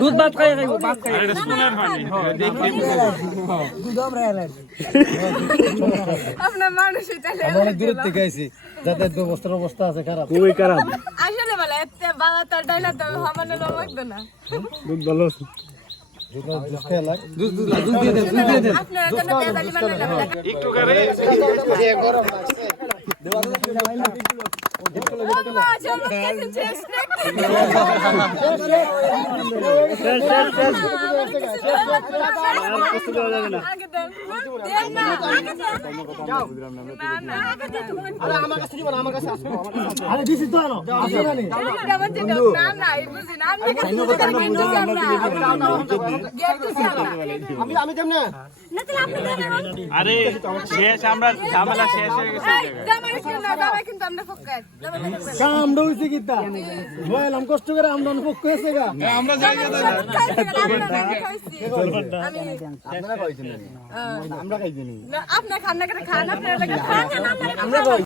দুধ ভাত খাই খাইব ভাত খাই আপনার মানুষ অনেক দূর থেকে আইছি যাতায়াত ব্যবস্থার অবস্থা আছে খারাপ খুবই খারাপ আসলে বলে এতে বাবা তার ডাইলা তো হামানে লাগবে না দুধ ভালো আছে দুধ দিয়ে দেন আপনার জন্য তেজালি বানাইলাম একটু করে গরম লাগছে আরে শেষ আমরা ঝামেলা শেষ হয়ে গেছে কিন্তু আমরা ফোকাস আমরা হইছে কিতা বললাম কষ্ট করে আমরা পক্ষ হয়েছে গা আমরা যাই আমরা খাইছি আপনার খান্না করে খান আপনার খান